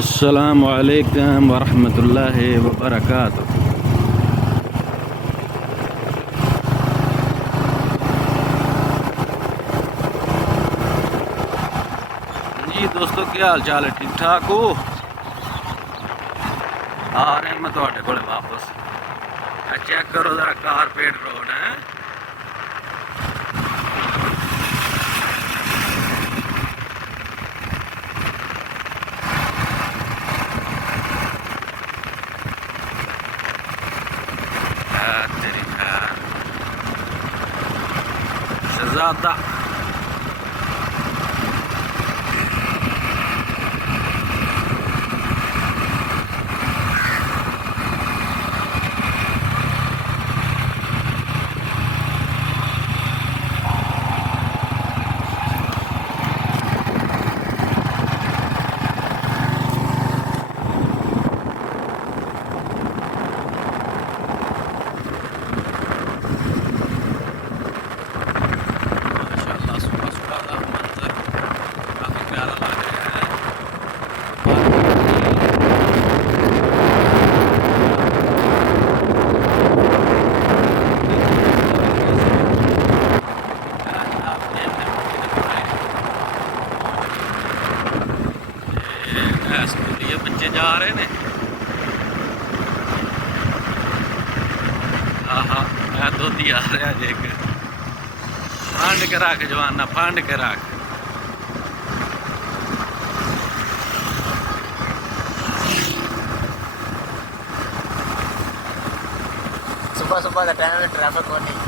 अस्सलामु अलैकुम वरहमतुल्लाहि वबरकातुह। जी दोस्तों, क्या हाल चाल है? ठीक ठाक हो? आ रहे हैं मैं थोड़े को वापस। चेक करो जरा कारपेट रोड है। तेरी शहजादा ये बच्चे जा रहे ने। हाँ मैं धोती आ रहा जे फंड के रख जवाना, फंड के रख। सुबह सुबह का टाइम है, ट्रैफिक हो नहीं।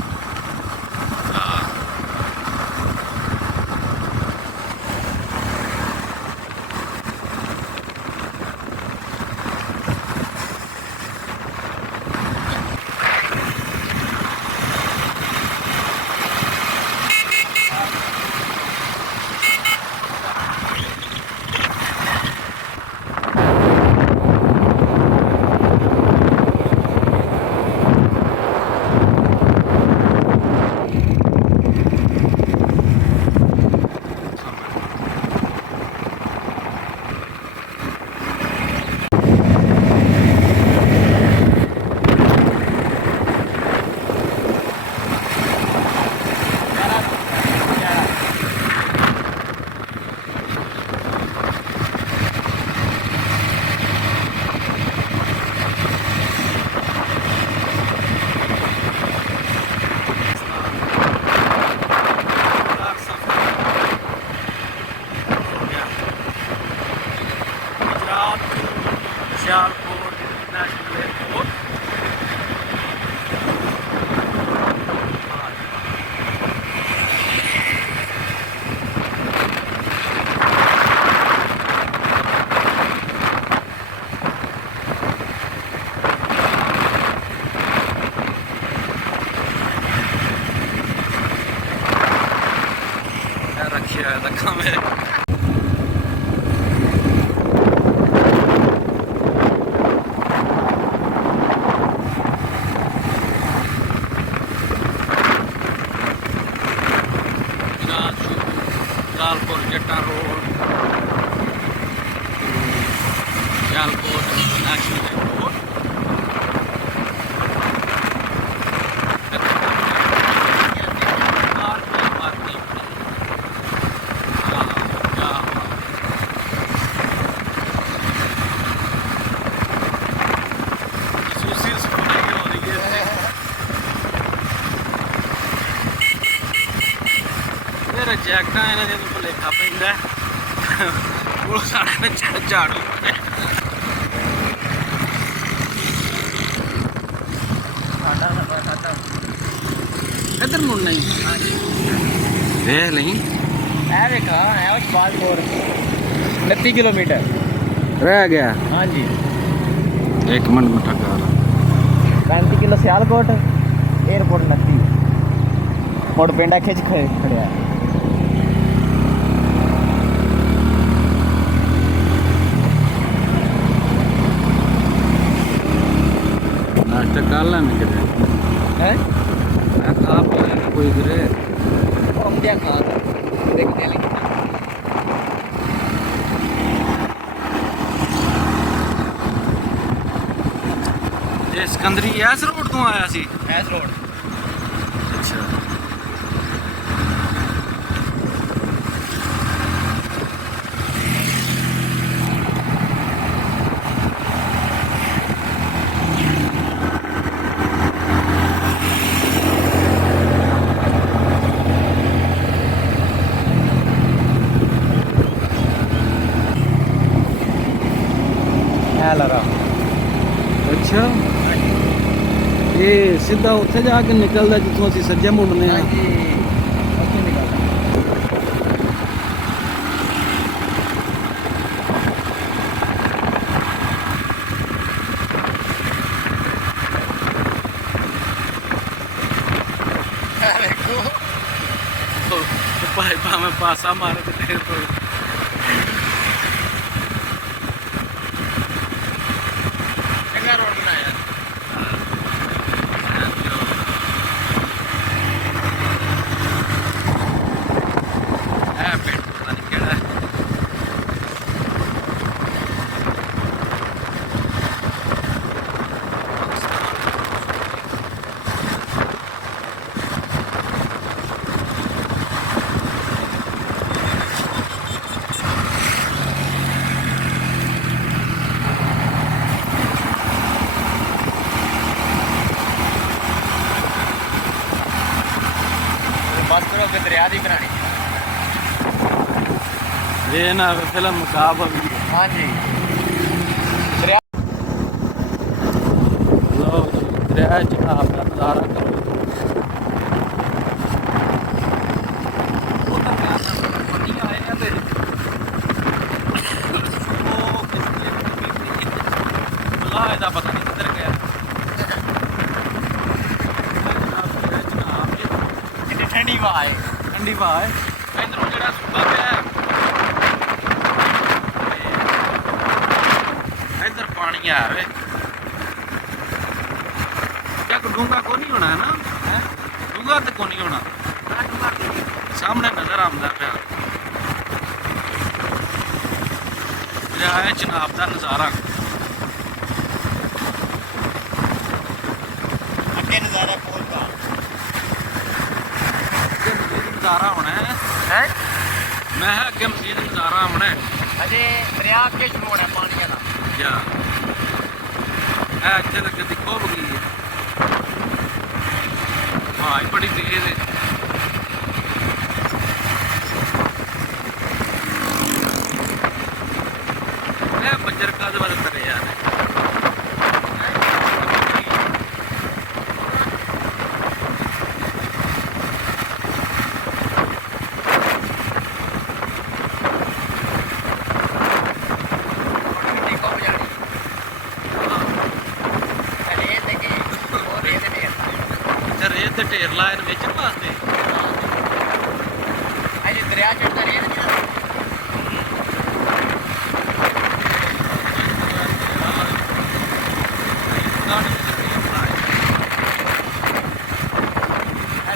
Sialkot international airport. रखिए रखा मेरे सियालकोट जट्टा रोड, सियालकोट इंटरनेशनल एयरपोर्ट। जैकटा इन्हें जो भुलेखा पैंदा वो साढ़े झाड़ू इधर मुड़ना ही देख नहीं है 29 किलोमीटर रह गया। हाँ जी, 1 मिनट में ठका 35 किलो सियालकोट एयरपोर्ट 29 मोड़ पेंडा खिंच खड़िया। नाश्ता कर लेना किधर है आप कोई गिरे हम क्या खा देखते हैं लेकिन ਸਿਕੰਦਰੀ ਐਸ ਰੋਡ ਤੋਂ ਆਇਆ ਸੀ। ਐਸ ਰੋਡ ਅੱਛਾ ਐ ਲਗਾ ਅੱਛਾ ਇਹ ਸਿੱਧਾ ਉੱਥੇ ਜਾ ਕੇ ਨਿਕਲਦਾ ਜਿੱਥੋਂ ਅਸੀਂ ਸੱਜੇ ਮੁੜਨੇ ਆ। ਹਾਂਜੀ ਉੱਥੇ ਨਿਕਲਦਾ। ਦੇਖੋ ਭਾਈ ਭਾਵੇਂ ਪਾਸਾ ਮਾਰੇ ਤੇ ਤੇਰੇ ਤੋਂ ਚੰਗਾ ਰੋਡ ਬਣਾਇਆ। ਇਹ ਪਿੰਡ ਪਤਾ ਨਹੀਂ ਕਿਹੜਾ ਹੈ। ਬਸ ਕਰੋ ਕਿ ਦਰਿਆ ਦੀ ਬਣਾਣੀ। ਇਹ ਨਾ ਫਿਲਮ ਮੁਕਾਬਲ ਹਾਂਜੀ ਦਰਿਆ ਲੋ ਦਰਿਆ ਜਨਾਬ ਦਾ ਨਜ਼ਾਰਾ ਕਰੋ। ਉਹ ਤਾਂ ਪਾਣੀ ਆਏ ਆ ਤੇ ਉਹ ਕਿਸਨੇ ਬਲਾ ਇਹਦਾ ਪਤਾ ਨਹੀਂ ਕਿੱਧਰ ਗਿਆ। ਕਿੰਨੀ ਠੰਡੀ ਹਵਾ ਹੈ। ਠੰਡੀ ਹਵਾ ਹੈ। ਇਧਰੋਂ ਜਿਹੜਾ ਸੁੱਕਾ ਪਿਆ ਹੈ, ਇੱਧਰ ਪਾਣੀ ਆ ਵੇ। ਚੱਕ ਡੂੰਗਾ ਕੋ ਨਹੀਂ ਹੋਣਾ ਹੈ ਨਾ। ਡੂੰਗਾ ਤੇ ਕੋ ਨਹੀਂ ਹੋਣਾ। ਸਾਹਮਣੇ ਨਜ਼ਰ ਆਉਂਦਾ ਪਿਆ ਦਰਿਆ ਚਨਾਬ ਦਾ ਨਜ਼ਾਰਾ। ਅੱਗੇ ਨਜ਼ਾਰਾ ਪਹੁੰਚਦਾ ਨਜ਼ਾਰਾ ਹੋਣਾ ਹੈ। ਹੈ। ਮੈਂ ਕਿਹਾ ਅੱਗੇ ਮਜ਼ੀਦ ਨਜ਼ਾਰਾ ਹੋਣਾ ਹੈ। ਅਜੇ ਦਰਿਆ ਅੱਗੇ ਸ਼ੁਰੂ ਹੋਣਾ ਪਾਣੀ ਦਾ। ਯਾ ਇਹ ਇੱਥੇ ਤੱਕ ਦਿਖੋ ਬਗੀ ਹੈ। ਹਾਂ ਇਹ ਬੜੀ ਤੇਜ਼ ਹੈ। ਇਹ ਬੱਜਰ ਕਾਦ ਵਾਲੇ ਤਰੇ ਯਾਰ। ਰੇਤ ਦੇ ਢੇਰ ਲਾਏ ਨੇ ਵੇਚਣ ਵਾਸਤੇ। ਅਜੇ ਦਰਿਆ ਚੜਦਾ ਰੇਤ ਨਹੀਂ ਆ।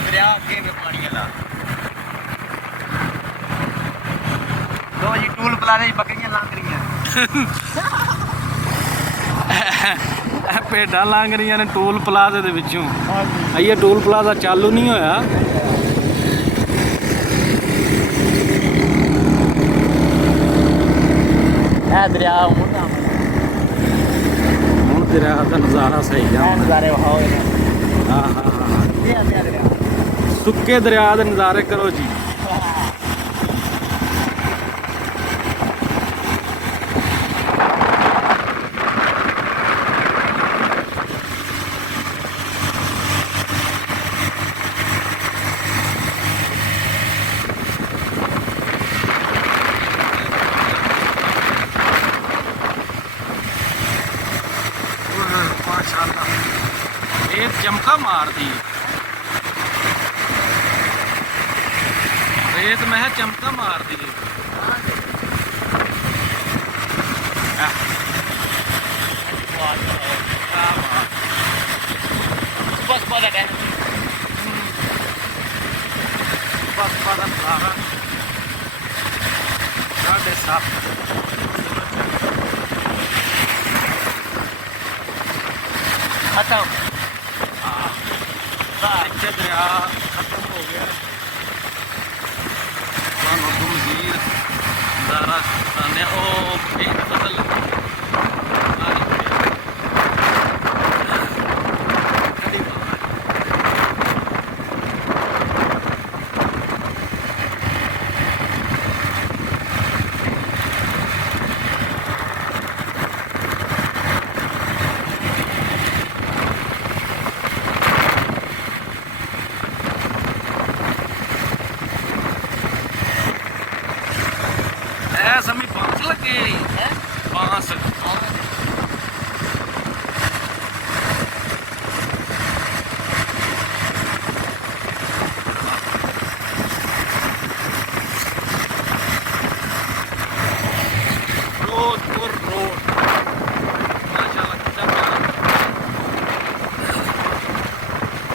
ਦਰਿਆ ਅੱਗੇ ਵੀ ਪਾਣੀ ਵਾਲਾ। ਲੋ ਜੀ ਟੂਲ ਪਲਾਜ਼ੇ 'ਚ ਬੱਕਰੀਆਂ ਲੰਘ ਰਹੀਆਂ। ਇਹ ਭੇਡਾਂ ਲੰਘ ਰਹੀਆਂ ਨੇ ਟੋਲ ਪਲਾਜ਼ੇ ਦੇ ਵਿੱਚੋਂ। ਹਾਂਜੀ ਇਹ ਟੋਲ ਪਲਾਜ਼ਾ ਚਾਲੂ ਨਹੀਂ ਹੋਇਆ। ਇਹ ਦਰਿਆ ਹੁਣ ਦਰਿਆ ਦਾ ਨਜ਼ਾਰਾ ਸਹੀ ਆ। ਨਜ਼ਾਰੇ ਵਹਾਓ ਨੇ। ਹਾਂ ਹਾਂ ਹਾਂ ਇਹ ਦਰਿਆ ਸੁੱਕੇ ਦਰਿਆ ਦੇ ਨਜ਼ਾਰੇ ਕਰੋ ਜੀ। ਰੇਤ ਚਮਕਾ ਮਾਰਦੀ ਹੈ। ਰੇਤ ਮੈਂ ਕਿਹਾ ਚਮਕਾ ਮਾਰਦੀ ਹੈ। ਬਸ ਪਤਾ ਹੈ ਬਸ ਪਤਾ ਨਜ਼ਾਰਾ 7:30। खत्म ਇੱਥੇ ਦਰਿਆ ਖਤਮ ਹੋ ਗਿਆ ਸਾਨੂੰ ਮਜ਼ੀਦ ਦਾਰਾ ਸਾਨੇ ਉਹ ਇੱਕ ਫਸਲ ਸਮੀ ਬਾਂਸ ਲੱਗੇ है ਬਾਂਸ ਫਿਰੋਜ਼ਪੁਰ ਰੋਡ ਮਾਸ਼ਾਅੱਲਾ ਕਿੱਦਾਂ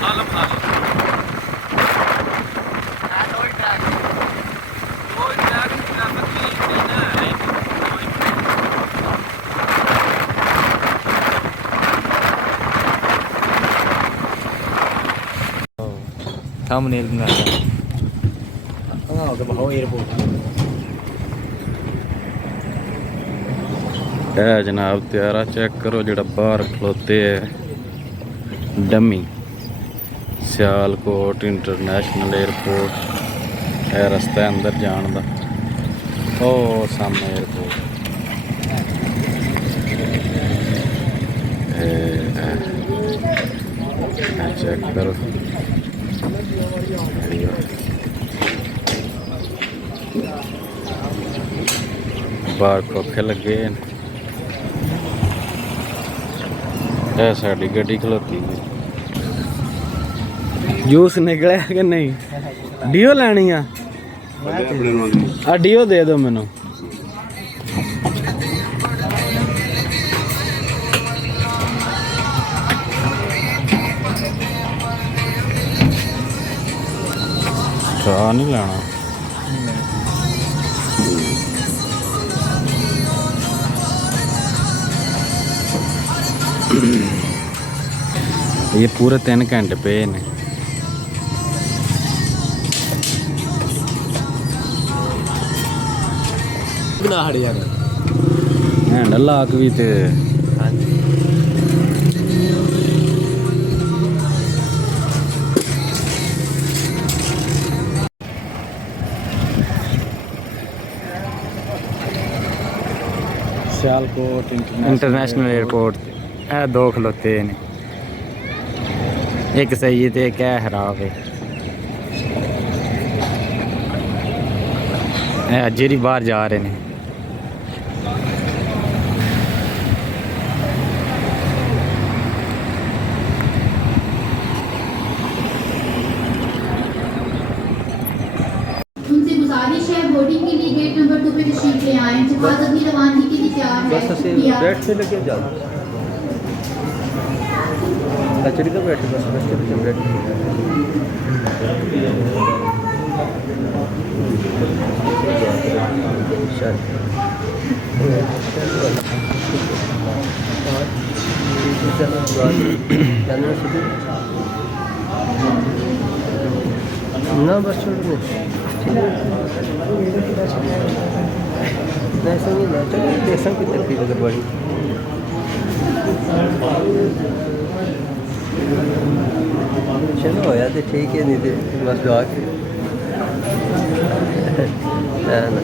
ਆਲਮ दो ही ट्रैक ਕੋਈ ਟੈਗ ਟ੍ਰੈਫਿਕ ਨਹੀਂ ਨਾ ਹੈ थंबनेल बनाया हां तो बहुत एयरपोर्ट ਇਹ ਜਨਾਬ ਤਿਆਰਾ ਚੈੱਕ ਕਰੋ ਜਿਹੜਾ ਬਾਹਰ ਖਲੋਤੇ ਹੈ ਡਮੀ ਸਿਆਲਕੋਟ ਇੰਟਰਨੈਸ਼ਨਲ 에ਅਰਪੋਰਟ ਇਹ ਰਸਤਾ ਅੰਦਰ ਜਾਣ ਦਾ ਉਹ ਸਾਹਮਣੇ 에ਅਰਪੋਰਟ ਇਹ ਚੈੱਕ ਕਰੋ ਬਾਹਰ ਕੋਖੇ ਲੱਗੇ ਨੇ ਇਹ ਸਾਡੀ ਗੱਡੀ ਖਲੋਤੀ ਜੂਸ ਨਿਕਲਿਆ ਕਿ ਨਹੀਂ ਡੀਓ ਲੈਣੀ ਆ ਆ ਡੀਓ ਦੇ ਦਿਓ ਮੈਨੂੰ ਚਾਹ ਨਹੀਂ ਲੈਣਾ ਇਹ ਪੂਰੇ 3 ਘੰਟੇ ਪਏ ਨੇ बना हड़ यार हैंडल लाक भी ते हां जी सियालकोट इंटरनेशनल एयरपोर्ट ए दो खलोते ने एक सही है एक है खराब है अज ही बाहर जा रहे हैं उनसे गुजारिश है बोर्डिंग के लिए गेट नंबर 2 पे तशरीफ ले आए जहाज अपनी रवानगी के लिए तैयार है शुक्रिया। बैठ से लगे जा कचड़ी का बैठ बस बस के बैठ ना बस छोड़ दे ऐसा नहीं ना चलो देशों की तकलीफ अगर बड़ी चलो होया तो ठीक है नहीं तो बस दुआ के ना ना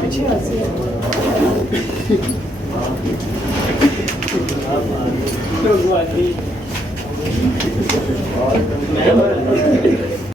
पीछे